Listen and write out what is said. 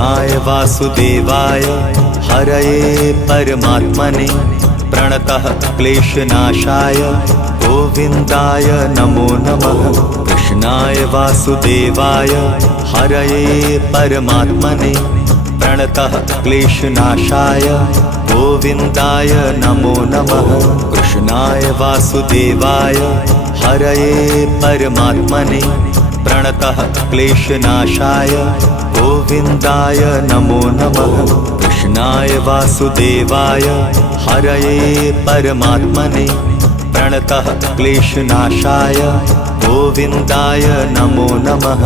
कृष्णाय वासुदेवाय हरये परमात्मने प्रणतः क्लेशनाशाय गोविन्दाय नमो नमः। कृष्णाय वासुदेवाय हरये परमात्मने प्रणतः क्लेशनाशाय गोविन्दाय नमो नमः। कृष्णाय वासुदेवाय हरये परमात्मने प्रणतः क्लेशनाशाय गोविन्दाय नमो नमः। कृष्णाय वासुदेवाय हरये परमात्मने प्रणतः क्लेशनाशाय गोविन्दाय नमो नमः।